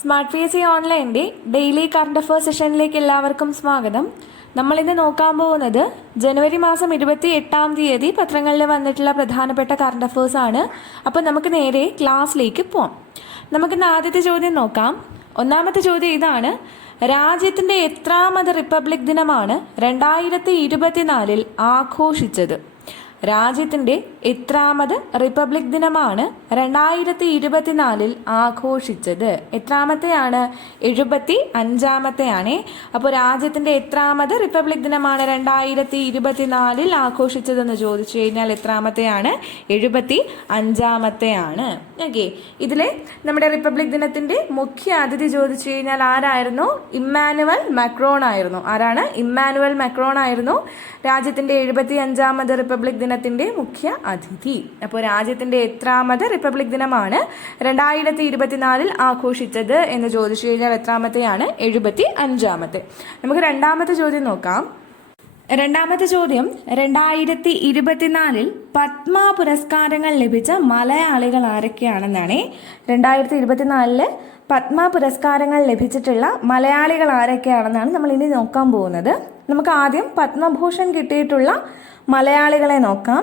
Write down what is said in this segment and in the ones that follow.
Smart P S C ഓൺലൈന്റെ daily current affairs സെഷനിലേക്ക് എല്ലാവർക്കും സ്വാഗതം. നമ്മളിന്ന് നോക്കാൻ പോകുന്നത് ജനുവരി മാസം ഇരുപത്തി എട്ടാം തീയതി പത്രങ്ങളിൽ വന്നിട്ടുള്ള പ്രധാനപ്പെട്ട കറണ്ട് അഫയേഴ്സ് ആണ്. അപ്പോൾ നമുക്ക് നേരെ ക്ലാസ്സിലേക്ക് പോവാം. നമുക്കിന്ന് ആദ്യത്തെ ചോദ്യം നോക്കാം. ഒന്നാമത്തെ ചോദ്യം ഇതാണ്. രാജ്യത്തിന്റെ എത്രാമത് റിപ്പബ്ലിക് ദിനമാണ് രണ്ടായിരത്തി ഇരുപത്തിനാലിൽ ആഘോഷിച്ചത്? രാജ്യത്തിന്റെ എത്രാമത് റിപ്പബ്ലിക് ദിനമാണ് രണ്ടായിരത്തി ഇരുപത്തിനാലിൽ ആഘോഷിച്ചത്. എത്രാമത്തെയാണ്? എഴുപത്തി അഞ്ചാമത്തെയാണേ അപ്പോൾ രാജ്യത്തിന്റെ എത്രാമത് റിപ്പബ്ലിക് ദിനമാണ് രണ്ടായിരത്തി ഇരുപത്തിനാലിൽ ആഘോഷിച്ചതെന്ന് ചോദിച്ചു കഴിഞ്ഞാൽ എത്രാമത്തെയാണ്? എഴുപത്തി അഞ്ചാമത്തെയാണ് ഓക്കെ. ഇതിലെ നമ്മുടെ റിപ്പബ്ലിക് ദിനത്തിന്റെ മുഖ്യ അതിഥി ചോദിച്ചു കഴിഞ്ഞാൽ ആരായിരുന്നു? ഇമ്മാനുവൽ മക്രോൺ ആയിരുന്നു. ആരാണ്? ഇമ്മാനുവൽ മക്രോൺ ആയിരുന്നു. രാജ്യത്തിന്റെ എഴുപത്തി അഞ്ചാമത് റിപ്പബ്ലിക് ദിനത്തിന്റെ മുഖ്യ അതിഥി. അപ്പോൾ രാജ്യത്തിന്റെ എത്രാമത് റിപ്പബ്ലിക് ദിനമാണ് രണ്ടായിരത്തി ഇരുപത്തിനാലിൽ ആഘോഷിച്ചത് എന്ന് ചോദിച്ചു കഴിഞ്ഞാൽ എത്രാമത്തെയാണ്? എഴുപത്തി അഞ്ചാമത്തെ. നമുക്ക് രണ്ടാമത്തെ ചോദ്യം നോക്കാം. രണ്ടാമത്തെ ചോദ്യം രണ്ടായിരത്തി ഇരുപത്തിനാലിൽ പത്മ പുരസ്കാരങ്ങൾ ലഭിച്ച മലയാളികൾ ആരൊക്കെയാണെന്നാണ്? രണ്ടായിരത്തി ഇരുപത്തിനാലിൽ പത്മ പുരസ്കാരങ്ങൾ ലഭിച്ചിട്ടുള്ള മലയാളികൾ ആരൊക്കെയാണെന്നാണ് നമ്മൾ ഇനി നോക്കാൻ പോകുന്നത്. നമുക്ക് ആദ്യം പത്മഭൂഷൺ കിട്ടിയിട്ടുള്ള മലയാളികളെ നോക്കാം.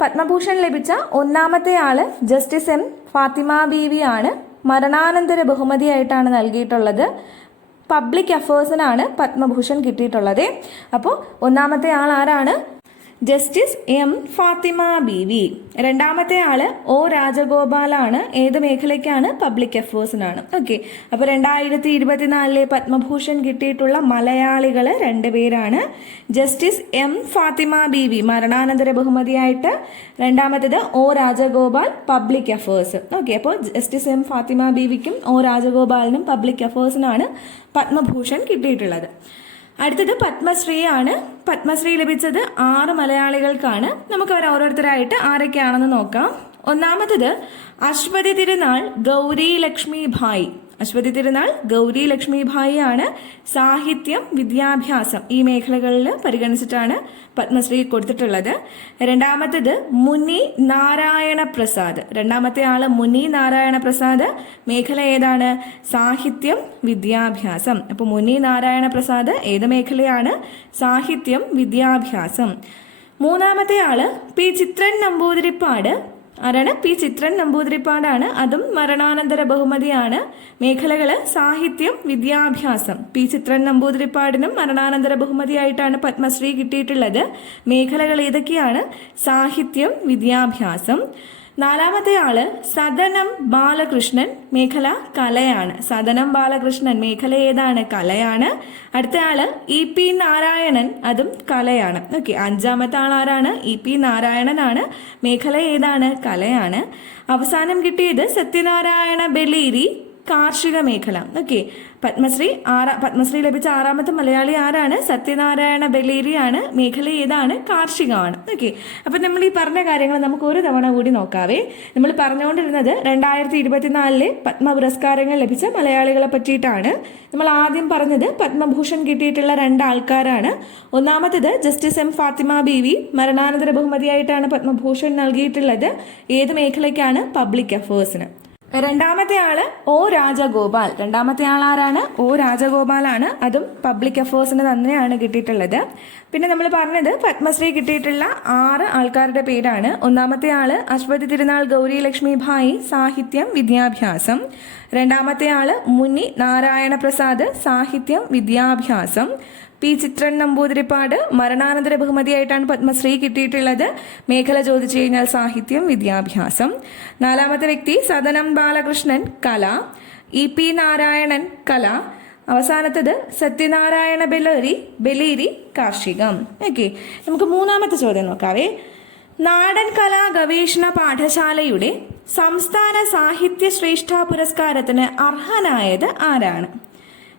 പത്മഭൂഷൺ ലഭിച്ച ഒന്നാമത്തെ ആൾ ജസ്റ്റിസ് എം ഫാത്തിമ ബീവി ആണ് മരണാനന്തര ബഹുമതിയായിട്ടാണ് നൽകിയിട്ടുള്ളത്. പബ്ലിക് അഫേഴ്സിനാണ് പത്മഭൂഷൺ കിട്ടിയിട്ടുള്ളത്. അപ്പോൾ ഒന്നാമത്തെ ആൾ ആരാണ് justice M Fathima B V രണ്ടാമത്തെ ആൾ ഒ രാജഗോപാലാണ്. ഏത് മേഖലയ്ക്കാണ്? പബ്ലിക് അഫേഴ്സിനാണ് ഓക്കെ അപ്പോൾ രണ്ടായിരത്തി ഇരുപത്തിനാലിലെ പത്മഭൂഷൺ കിട്ടിയിട്ടുള്ള മലയാളികൾ രണ്ടുപേരാണ് justice M Fathima B V മരണാനന്തര ബഹുമതിയായിട്ട്. രണ്ടാമത്തേത് O Rajagopal public affairs okay അപ്പോൾ ജസ്റ്റിസ് എം ഫാത്തിമ ബി വിക്കും ഒ രാജഗോപാലിനും പബ്ലിക് അഫേഴ്സിനാണ് പത്മഭൂഷൺ കിട്ടിയിട്ടുള്ളത്. അടുത്തത് പത്മശ്രീയാണ്. പത്മശ്രീ ലഭിച്ചത് ആറ് മലയാളികൾക്കാണ്. നമുക്ക് അവർ ഓരോരുത്തരായിട്ട് ആരൊക്കെയാണെന്ന് നോക്കാം. ഒന്നാമത്തത് അശ്വതി തിരുനാൾ ഗൗരി ലക്ഷ്മി ഭായ്. അശ്വതി തിരുനാൾ ഗൗരി ലക്ഷ്മി ഭായിയാണ് ആണ് സാഹിത്യം വിദ്യാഭ്യാസം ഈ മേഖലകളിൽ പരിഗണിച്ചിട്ടാണ് പത്മശ്രീ കൊടുത്തിട്ടുള്ളത്. രണ്ടാമത്തേത് മുനി നാരായണ പ്രസാദ്. രണ്ടാമത്തെ ആൾ മുനി നാരായണ പ്രസാദ്. മേഖല ഏതാണ്? സാഹിത്യം വിദ്യാഭ്യാസം. അപ്പോൾ മുനി നാരായണ പ്രസാദ് ഏത് മേഖലയാണ്? സാഹിത്യം വിദ്യാഭ്യാസം. മൂന്നാമത്തെ ആൾ പി ചിത്രൻ നമ്പൂതിരിപ്പാട്. ആരാണ്? പി ചിത്രൻ നമ്പൂതിരിപ്പാടാണ്. അതും മരണാനന്തര ബഹുമതിയാണ്. മേഖലകൾ സാഹിത്യം വിദ്യാഭ്യാസം. പി ചിത്രൻ നമ്പൂതിരിപ്പാടിനും മരണാനന്തര ബഹുമതിയായിട്ടാണ് പത്മശ്രീ കിട്ടിയിട്ടുള്ളത്. മേഖലകൾ ഏതൊക്കെയാണ്? സാഹിത്യം വിദ്യാഭ്യാസം. നാലാമത്തെ ആൾ സദനം ബാലകൃഷ്ണൻ മേഖല കലയാണ്. സദനം ബാലകൃഷ്ണൻ മേഖല ഏതാണ്? കലയാണ്. അടുത്ത ആൾ ഇ പി നാരായണൻ അതും കലയാണ്. ഓക്കെ അഞ്ചാമത്തെ ആൾ ആരാണ്? ഇ പി നാരായണനാണ് മേഖല ഏതാണ്? കലയാണ്. അവസാനം കിട്ടിയത് സത്യനാരായണ ബലീരി കാർഷിക മേഖല. ഓക്കെ പത്മശ്രീ ആറാ പത്മശ്രീ ലഭിച്ച ആറാമത്തെ മലയാളി ആരാണ്? സത്യനാരായണ ബലേരിയാണ്. മേഖല ഏതാണ്? കാർഷികമാണ്. ഓക്കെ അപ്പം നമ്മൾ ഈ പറഞ്ഞ കാര്യങ്ങൾ നമുക്ക് ഒരു തവണ കൂടി നോക്കാവേ. നമ്മൾ പറഞ്ഞുകൊണ്ടിരുന്നത് രണ്ടായിരത്തി ഇരുപത്തിനാലിലെ പത്മ പുരസ്കാരങ്ങൾ ലഭിച്ച മലയാളികളെ പറ്റിയിട്ടാണ്. നമ്മൾ ആദ്യം പറഞ്ഞത് പത്മഭൂഷൺ കിട്ടിയിട്ടുള്ള രണ്ട് ആൾക്കാരാണ് ഒന്നാമത്തേത് justice M Fathima B V മരണാനന്തര ബഹുമതിയായിട്ടാണ് പത്മഭൂഷൺ നൽകിയിട്ടുള്ളത്. ഏത് മേഖലയ്ക്കാണ്? പബ്ലിക് അഫേഴ്സിന്. രണ്ടാമത്തെ ആൾ ഒ രാജഗോപാൽ. രണ്ടാമത്തെ ആൾ ആരാണ് ഒ രാജഗോപാലാണ്. അതും പബ്ലിക് അഫേഴ്സിന് തന്നെയാണ് കിട്ടിയിട്ടുള്ളത്. പിന്നെ നമ്മൾ പറഞ്ഞത് പത്മശ്രീ കിട്ടിയിട്ടുള്ള ആറ് ആൾക്കാരുടെ പേരാണ്. ഒന്നാമത്തെ ആൾ അശ്വതി തിരുനാൾ ഗൗരി ലക്ഷ്മി ഭായി സാഹിത്യം വിദ്യാഭ്യാസം. രണ്ടാമത്തെ ആൾ മുനി നാരായണ പ്രസാദ് സാഹിത്യം വിദ്യാഭ്യാസം. പി ചിത്രൻ നമ്പൂതിരിപ്പാട് മരണാനന്തര ബഹുമതിയായിട്ടാണ് പത്മശ്രീ കിട്ടിയിട്ടുള്ളത്. മേഖല ചോദിച്ചു കഴിഞ്ഞാൽ സാഹിത്യം വിദ്യാഭ്യാസം. നാലാമത്തെ വ്യക്തി സദനം ബാലകൃഷ്ണൻ കല. ഇ പി നാരായണൻ കല. അവസാനത്തത് സത്യനാരായണ ബലേരി ബലേരി കാർഷികം. ഓക്കെ നമുക്ക് മൂന്നാമത്തെ ചോദ്യം നോക്കാവേ. നാടൻ കലാ ഗവേഷണ പാഠശാലയുടെ സംസ്ഥാന സാഹിത്യ ശ്രേഷ്ഠ പുരസ്കാരത്തിന് അർഹനായത് ആരാണ്?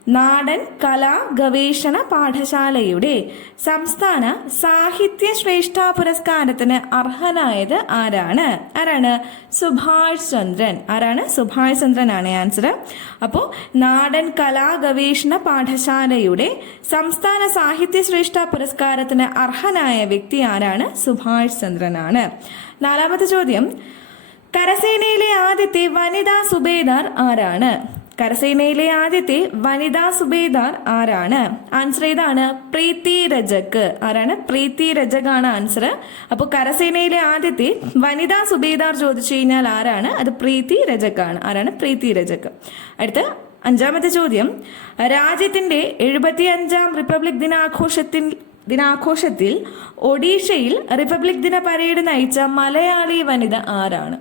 നാടൻ കലാ ഗവേഷണ പാഠശാലയുടെ സംസ്ഥാന സാഹിത്യ ശ്രേഷ്ഠ പുരസ്കാരത്തിന് അർഹനായത് ആരാണ്? ആരാണ്? സുഭാഷ് ചന്ദ്രൻ. ആരാണ്? സുഭാഷ് ചന്ദ്രനാണ് ആൻസർ അപ്പോൾ നാടൻ കലാ ഗവേഷണ പാഠശാലയുടെ സംസ്ഥാന സാഹിത്യ ശ്രേഷ്ഠ പുരസ്കാരത്തിന് അർഹനായ വ്യക്തി ആരാണ്? സുഭാഷ് ചന്ദ്രനാണ്. നാലാമത്തെ ചോദ്യം. കരസേനയിലെ ആദ്യത്തെ വനിതാ സുബേദാർ ആരാണ്? കരസേനയിലെ ആദ്യത്തെ വനിതാ സുബേദാർ ആരാണ്? ആൻസർ ഏതാണ് പ്രീതി രജക്. ആരാണ്? പ്രീതി രജക് ആണ് ആൻസർ അപ്പോൾ കരസേനയിലെ ആദ്യത്തെ വനിതാ സുബേദാർ ചോദിച്ചു കഴിഞ്ഞാൽ ആരാണ്? അത് പ്രീതി രജക് ആണ് ആരാണ്? പ്രീതി രജക്. അടുത്ത അഞ്ചാമത്തെ ചോദ്യം. രാജ്യത്തിന്റെ എഴുപത്തി അഞ്ചാം റിപ്പബ്ലിക് ദിനാഘോഷത്തിൽ ദിനാഘോഷത്തിൽ ഒഡീഷയിൽ റിപ്പബ്ലിക് ദിന പരേഡ് നയിച്ച മലയാളി വനിത ആരാണ്?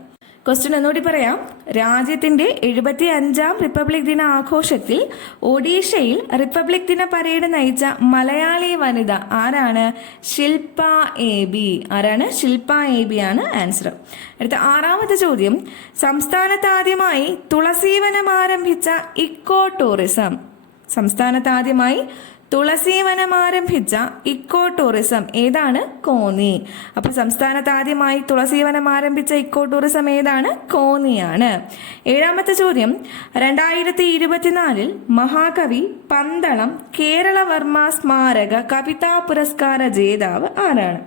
ക്വസ്റ്റ്യൻ ഒന്നുകൂടി പറയാം. രാജ്യത്തിന്റെ എഴുപത്തി അഞ്ചാം റിപ്പബ്ലിക് ദിന ആഘോഷത്തിൽ ഒഡീഷയിൽ റിപ്പബ്ലിക് ദിന പരേഡ് നയിച്ച മലയാളി വനിത ആരാണ്? Shilpa A B. ആരാണ്? ശില്പ എ ബി ആണ് ആൻസർ അടുത്ത ആറാമത്തെ ചോദ്യം. സംസ്ഥാനത്ത് ആദ്യമായി തുളസീവനം ആരംഭിച്ച ഇക്കോ ടൂറിസം സംസ്ഥാനത്ത് ആദ്യമായി തുളസീവനം ആരംഭിച്ച ഇക്കോ ടൂറിസം ഏതാണ്? കോന്നി. അപ്പൊ സംസ്ഥാനത്ത് ആദ്യമായി തുളസീവനം ആരംഭിച്ച ഇക്കോ ടൂറിസം ഏതാണ്? കോന്നിയാണ്. ഏഴാമത്തെ ചോദ്യം രണ്ടായിരത്തി ഇരുപത്തിനാലിൽ മഹാകവി പന്തളം കേരളവർമ്മ സ്മാരക കവിതാ പുരസ്കാര ജേതാവ് ആരാണ്?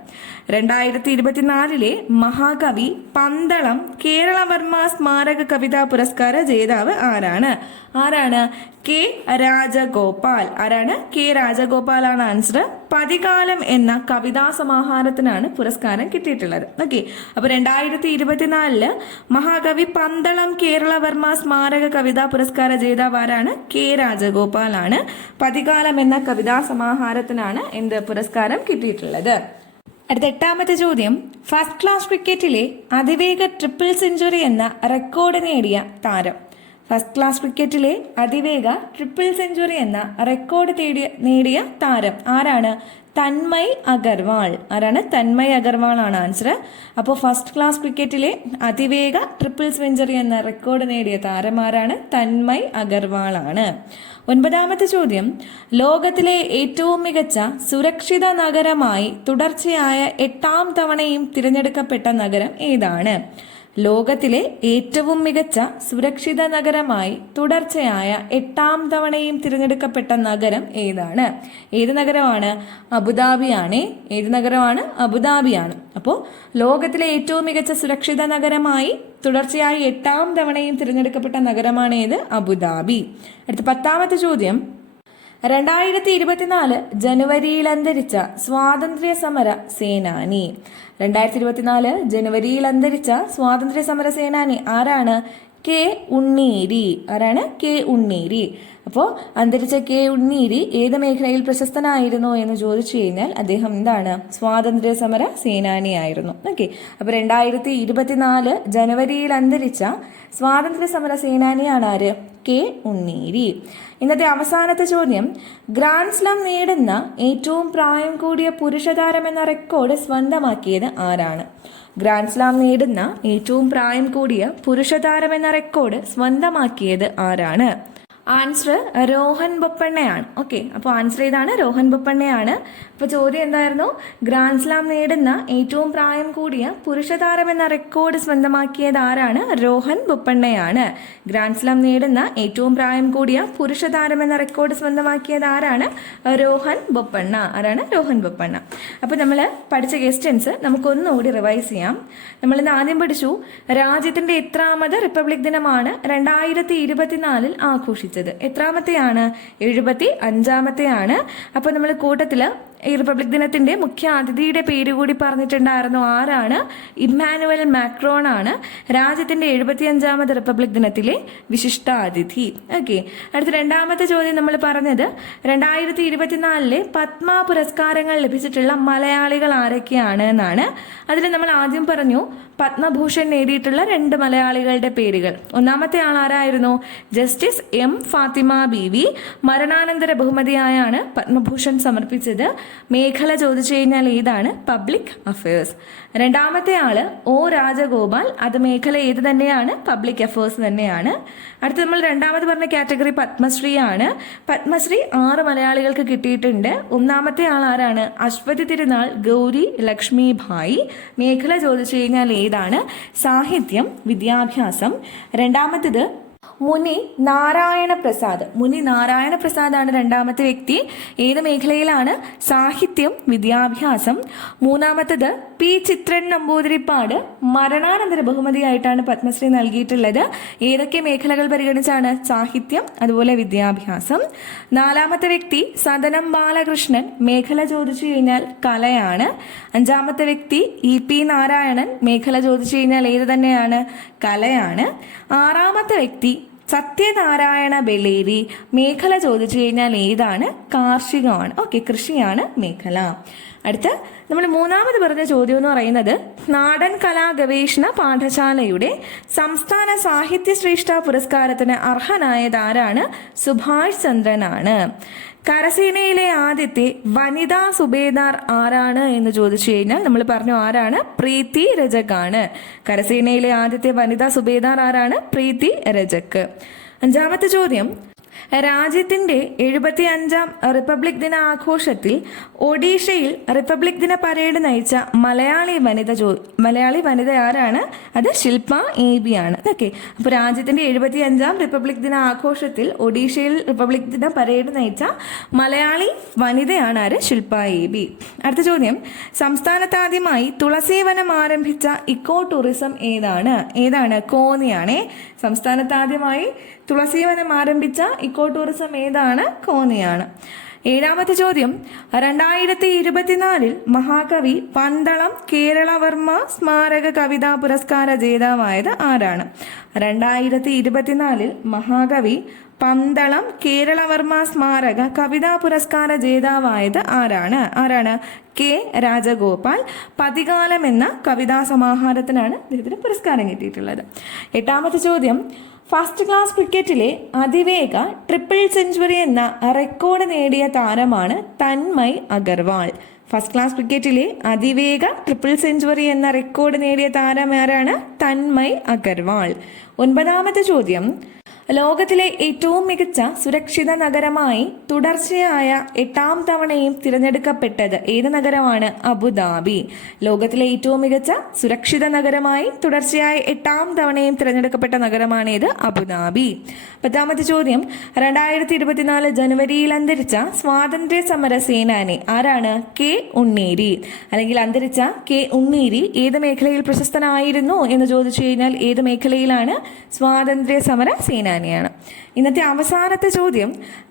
രണ്ടായിരത്തി ഇരുപത്തിനാലിലെ മഹാകവി പന്തളം കേരളവർമ്മ സ്മാരക കവിതാ പുരസ്കാര ജേതാവ് ആരാണ്? ആരാണ്? കെ രാജഗോപാൽ. ആരാണ്? കെ രാജഗോപാൽ ആണ് ആൻസർ പതികാലം എന്ന കവിതാ സമാഹാരത്തിനാണ് പുരസ്കാരം കിട്ടിയിട്ടുള്ളത്. ഓക്കെ. അപ്പൊ രണ്ടായിരത്തി ഇരുപത്തിനാലിൽ മഹാകവി പന്തളം കേരളവർമ്മ സ്മാരക കവിതാ പുരസ്കാര ജേതാവ് ആരാണ് കെ രാജഗോപാലാണ്. പതികാലം എന്ന കവിതാ സമാഹാരത്തിനാണ് എന്ത് പുരസ്കാരം കിട്ടിയിട്ടുള്ളത്. അടുത്ത എട്ടാമത്തെ ചോദ്യം. ഫസ്റ്റ് ക്ലാസ് ക്രിക്കറ്റിലെ അതിവേഗ ട്രിപ്പിൾ സെഞ്ചുറി എന്ന റെക്കോർഡ് നേടിയ താരം. ഫസ്റ്റ് ക്ലാസ് ക്രിക്കറ്റിലെ അതിവേഗ ട്രിപ്പിൾ സെഞ്ചുറി എന്ന റെക്കോർഡ് തേടിയ നേടിയ താരം ആരാണ്? തന്മയ് അഗർവാൾ. ആരാണ്? തന്മയ് അഗർവാൾ ആണ് ആൻസർ അപ്പോൾ ഫസ്റ്റ് ക്ലാസ് ക്രിക്കറ്റിലെ അതിവേഗ ട്രിപ്പിൾ സെഞ്ചുറി എന്ന റെക്കോർഡ് നേടിയ താരമാരാണ് തന്മയ് അഗർവാൾ ആണ്. ഒൻപതാമത്തെ ചോദ്യം. ലോകത്തിലെ ഏറ്റവും മികച്ച സുരക്ഷിത നഗരമായി തുടർച്ചയായ എട്ടാം തവണയും തിരഞ്ഞെടുക്കപ്പെട്ട നഗരം ഏതാണ്? ലോകത്തിലെ ഏറ്റവും മികച്ച സുരക്ഷിത നഗരമായി തുടർച്ചയായ എട്ടാം തവണയും തിരഞ്ഞെടുക്കപ്പെട്ട നഗരം ഏതാണ്? ഏത് നഗരമാണ്? അബുദാബിയാണ്. ഏത് നഗരമാണ്? അബുദാബിയാണ്. അപ്പോൾ ലോകത്തിലെ ഏറ്റവും മികച്ച സുരക്ഷിത നഗരമായി തുടർച്ചയായി എട്ടാം തവണയും തിരഞ്ഞെടുക്കപ്പെട്ട നഗരമാണ് ഏത്? അബുദാബി. അടുത്ത പത്താമത്തെ ചോദ്യം. രണ്ടായിരത്തി ഇരുപത്തിനാല് ജനുവരിയിൽ അന്തരിച്ച സ്വാതന്ത്ര്യ സമര സേനാനി. രണ്ടായിരത്തി ഇരുപത്തിനാല് ജനുവരിയിൽ അന്തരിച്ച സ്വാതന്ത്ര്യ സമര സേനാനി ആരാണ്? കെ ഉണ്ണീരി. ആരാണ്? കെ ഉണ്ണീരി. അപ്പോൾ അന്തരിച്ച കെ ഉണ്ണീരി ഏത് മേഖലയിൽ പ്രശസ്തനായിരുന്നു എന്ന് ചോദിച്ചു കഴിഞ്ഞാൽ അദ്ദേഹം എന്താണ്? സ്വാതന്ത്ര്യ സമര സേനാനിയായിരുന്നു. ഓക്കെ അപ്പോൾ രണ്ടായിരത്തി ഇരുപത്തിനാല് ജനുവരിയിൽ അന്തരിച്ച സ്വാതന്ത്ര്യ സമര സേനാനിയാണ് ആര്? കെ ഉണ്ണീരി. ഇന്നത്തെ അവസാനത്തെ ചോദ്യം. ഗ്രാൻഡ് സ്ലാം നേടുന്ന ഏറ്റവും പ്രായം കൂടിയ പുരുഷതാരം എന്ന റെക്കോർഡ് സ്വന്തമാക്കിയത് ആരാണ്? ഗ്രാൻഡ് സ്ലാം നേടുന്ന ഏറ്റവും പ്രായം കൂടിയ പുരുഷതാരം എന്ന റെക്കോർഡ് സ്വന്തമാക്കിയത് ആരാണ്? ആൻസർ രോഹൻ ബൊപ്പണ്ണയാണ് ഓക്കെ അപ്പോൾ ആൻസർ ഇതാണ് രോഹൻ ബൊപ്പണ്ണയാണ് അപ്പോൾ ചോദ്യം എന്തായിരുന്നു? ഗ്രാൻഡ് സ്ലാം നേടുന്ന ഏറ്റവും പ്രായം കൂടിയ പുരുഷ താരമെന്ന റെക്കോർഡ് സ്വന്തമാക്കിയത് ആരാണ്? രോഹൻ ബൊപ്പണ്ണയാണ് ഗ്രാൻഡ് സ്ലാം നേടുന്ന ഏറ്റവും പ്രായം കൂടിയ പുരുഷ താരമെന്ന റെക്കോർഡ് സ്വന്തമാക്കിയത് ആരാണ്? രോഹൻ ബൊപ്പണ്ണ ആരാണ്? രോഹൻ ബൊപ്പണ്ണ അപ്പോൾ നമ്മൾ പഠിച്ച ക്വസ്റ്റ്യൻസ് നമുക്കൊന്നുകൂടി റിവൈസ് ചെയ്യാം. നമ്മൾ ഇന്ന് ആദ്യം പഠിച്ചു രാജ്യത്തിന്റെ എത്രാമത് റിപ്പബ്ലിക് ദിനമാണ് രണ്ടായിരത്തി ഇരുപത്തിനാലിൽ ആഘോഷിച്ചത്. എത്രാമത്തെയാണ്? എഴുപത്തി അഞ്ചാമത്തെയാണ്. അപ്പോൾ നമ്മൾ കൂട്ടത്തിൽ ഈ റിപ്പബ്ലിക് ദിനത്തിന്റെ മുഖ്യ അതിഥിയുടെ പേര് കൂടി പറഞ്ഞിട്ടുണ്ടായിരുന്നു ആരാണ്? ഇമ്മാനുവൽ മാക്രോൺ ആണ് രാജ്യത്തിന്റെ എഴുപത്തിയഞ്ചാമത് റിപ്പബ്ലിക് ദിനത്തിലെ വിശിഷ്ട അതിഥി ഓക്കെ. അടുത്ത രണ്ടാമത്തെ ചോദ്യം നമ്മൾ പറഞ്ഞത് രണ്ടായിരത്തി ഇരുപത്തിനാലിലെ പത്മ പുരസ്കാരങ്ങൾ ലഭിച്ചിട്ടുള്ള മലയാളികൾ ആരൊക്കെയാണ് എന്നാണ്. അതിൽ നമ്മൾ ആദ്യം പറഞ്ഞു പത്മഭൂഷൺ നേടിയിട്ടുള്ള രണ്ട് മലയാളികളുടെ പേരുകൾ. ഒന്നാമത്തെ ആൾ ആരായിരുന്നു? Justice M Fathima B V മരണാനന്തര ബഹുമതിയായാണ് പത്മഭൂഷൺ സമർപ്പിച്ചത്. മേഖല ചോദിച്ചു കഴിഞ്ഞാൽ ഏതാണ് പബ്ലിക് അഫയേഴ്സ് രണ്ടാമത്തെ ആൾ ഒ രാജഗോപാൽ. അത് മേഖല ഏത് തന്നെയാണ്? പബ്ലിക് അഫയേഴ്സ് തന്നെയാണ്. അടുത്ത നമ്മൾ രണ്ടാമത് പറഞ്ഞ കാറ്റഗറി പത്മശ്രീ ആണ്. പത്മശ്രീ ആറ് മലയാളികൾക്ക് കിട്ടിയിട്ടുണ്ട്. ഒന്നാമത്തെ ആൾ ആരാണ്? അശ്വതി തിരുനാൾ ഗൗരി ലക്ഷ്മി ഭായി. മേഖല ചോദിച്ചു കഴിഞ്ഞാൽ ഏതാണ്? സാഹിത്യം വിദ്യാഭ്യാസം. രണ്ടാമത്തേത് മുനി നാരായണ പ്രസാദ്. മുനി നാരായണ പ്രസാദാണ് രണ്ടാമത്തെ വ്യക്തി. ഏത് മേഖലയിലാണ്? സാഹിത്യം വിദ്യാഭ്യാസം. മൂന്നാമത്തത് പി ചിത്രൻ നമ്പൂതിരിപ്പാട്. മരണാനന്തര ബഹുമതിയായിട്ടാണ് പത്മശ്രീ നൽകിയിട്ടുള്ളത്. ഏതൊക്കെ മേഖലകൾ പരിഗണിച്ചാണ്? സാഹിത്യം അതുപോലെ വിദ്യാഭ്യാസം. നാലാമത്തെ വ്യക്തി സദനം ബാലകൃഷ്ണൻ. മേഖല ചോദിച്ചു കഴിഞ്ഞാൽ കലയാണ്. അഞ്ചാമത്തെ വ്യക്തി ഇ പി നാരായണൻ. മേഖല ചോദിച്ചു കഴിഞ്ഞാൽ ഏത് തന്നെയാണ്? കലയാണ്. ആറാമത്തെ വ്യക്തി സത്യനാരായണ ബലേരി മേഖല ചോദിച്ചു കഴിഞ്ഞാൽ ഏതാണ്? കാർഷികമാണ്. ഓക്കെ കൃഷിയാണ് മേഖല. അടുത്ത നമ്മൾ മൂന്നാമത് പറഞ്ഞ ചോദ്യം എന്ന് പറയുന്നത് നാടൻ കലാ ഗവേഷണ പാഠശാലയുടെ സംസ്ഥാന സാഹിത്യ ശ്രേഷ്ഠ പുരസ്കാരത്തിന് അർഹനായത് ആരാണ്? സുഭാഷ് ചന്ദ്രനാണ്. കരസേനയിലെ ആദ്യത്തെ വനിതാ സുബേദാർ ആരാണ് എന്ന് ചോദിച്ചു കഴിഞ്ഞാൽ നമ്മൾ പറഞ്ഞു ആരാണ്? പ്രീതി ആണ് കരസേനയിലെ ആദ്യത്തെ വനിതാ സുബേദാർ ആരാണ്? പ്രീതി രജക്ക്. അഞ്ചാമത്തെ ചോദ്യം രാജ്യത്തിന്റെ എഴുപത്തി അഞ്ചാം റിപ്പബ്ലിക് ദിന ആഘോഷത്തിൽ ഒഡീഷയിൽ റിപ്പബ്ലിക് ദിന പരേഡ് നയിച്ച മലയാളി വനിത ജോ മലയാളി വനിത ആരാണ്? അത് ശില്പ എ ബി ആണ്. ഓക്കെ അപ്പോൾ രാജ്യത്തിന്റെ എഴുപത്തി അഞ്ചാം റിപ്പബ്ലിക് ദിന ആഘോഷത്തിൽ ഒഡീഷയിൽ റിപ്പബ്ലിക് ദിന പരേഡ് നയിച്ച മലയാളി വനിതയാണ് ആര്? Shilpa A B. അടുത്ത ചോദ്യം. സംസ്ഥാനത്ത് ആദ്യമായി തുളസീവനം ആരംഭിച്ച ഇക്കോ ടൂറിസം ഏതാണ്? ഏതാണ്? കോന്നിയാണേ. സംസ്ഥാനത്ത് ആദ്യമായി തുളസീവനം ആരംഭിച്ച ഇക്കോ ടൂറിസം ഏതാണ്? കോന്നിയാണ്. ഏഴാമത്തെ ചോദ്യം രണ്ടായിരത്തി ഇരുപത്തിനാലിൽ മഹാകവി പന്തളം കേരളവർമ്മ സ്മാരക കവിതാ പുരസ്കാര ജേതാവായത് ആരാണ്? രണ്ടായിരത്തി ഇരുപത്തിനാലിൽ മഹാകവി പന്തളം കേരളവർമ്മ സ്മാരക കവിതാ പുരസ്കാര ജേതാവായത് ആരാണ്? ആരാണ്? കെ രാജഗോപാൽ പതികാലം എന്ന കവിതാ സമാഹാരത്തിനാണ് അദ്ദേഹത്തിന് പുരസ്കാരം കിട്ടിയിട്ടുള്ളത്. എട്ടാമത്തെ ചോദ്യം. ഫസ്റ്റ് ക്ലാസ് ക്രിക്കറ്റിലെ അതിവേഗ ട്രിപ്പിൾ സെഞ്ചുറി എന്ന റെക്കോർഡ് നേടിയ താരമാണ് തന്മയ് അഗർവാൾ. ഫസ്റ്റ് ക്ലാസ് ക്രിക്കറ്റിലെ അതിവേഗ ട്രിപ്പിൾ സെഞ്ചുറി എന്ന റെക്കോർഡ് നേടിയ താരം ആരാണ്? തന്മയ് അഗർവാൾ. ഒൻപതാമത്തെ ചോദ്യം. ലോകത്തിലെ ഏറ്റവും മികച്ച സുരക്ഷിത നഗരമായി തുടർച്ചയായ എട്ടാം തവണയും തിരഞ്ഞെടുക്കപ്പെട്ടത് ഏത് നഗരമാണ്? അബുദാബി. ലോകത്തിലെ ഏറ്റവും മികച്ച സുരക്ഷിത നഗരമായി തുടർച്ചയായ എട്ടാം തവണയും തിരഞ്ഞെടുക്കപ്പെട്ട നഗരമാണ് അബുദാബി. പത്താമത്തെ ചോദ്യം. രണ്ടായിരത്തി ഇരുപത്തിനാല് ജനുവരിയിൽ അന്തരിച്ച സ്വാതന്ത്ര്യ സമര സേനാനി ആരാണ്? കെ. ഉണ്ണേരി. അല്ലെങ്കിൽ അന്തരിച്ച കെ. ഉണ്ണേരി ഏത് മേഖലയിൽ പ്രശസ്തനായിരുന്നു എന്ന് ചോദിച്ചു കഴിഞ്ഞാൽ ഏത് മേഖലയിലാണ് സ്വാതന്ത്ര്യ സമര സേനാനിയാണ് ഇന്നത്തെ അവസാനത്തെ ചോദ്യം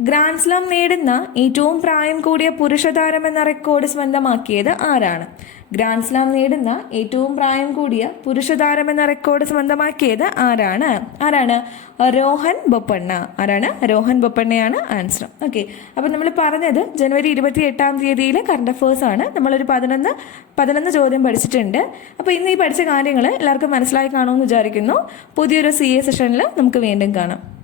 ഗ്രാൻഡ് സ്ലാം നേടുന്ന ഏറ്റവും പ്രായം കൂടിയ പുരുഷ താരം എന്ന റെക്കോർഡ് സ്വന്തമാക്കിയത് ആരാണ്? ഗ്രാൻഡ് സ്ലാം നേടുന്ന ഏറ്റവും പ്രായം കൂടിയ പുരുഷ താരം എന്ന റെക്കോർഡ് സ്വന്തമാക്കിയത് ആരാണ്? ആരാണ്? രോഹൻ ബൊപ്പണ്ണ. ആരാണ്? രോഹൻ ബൊപ്പണ്ണയാണ് ആൻസർ ഓക്കെ അപ്പം നമ്മൾ പറഞ്ഞത് ജനുവരി ഇരുപത്തി എട്ടാം തീയതിയിലെ കറണ്ട് അഫേഴ്സ് ആണ്. നമ്മളൊരു പതിനൊന്ന് പതിനൊന്ന് ചോദ്യം പഠിച്ചിട്ടുണ്ട്. അപ്പോൾ ഇന്ന് ഈ പഠിച്ച കാര്യങ്ങൾ എല്ലാവർക്കും മനസ്സിലായി കാണുമെന്ന് വിചാരിക്കുന്നു. പുതിയൊരു സി എ സെഷനിൽ നമുക്ക് വീണ്ടും കാണാം.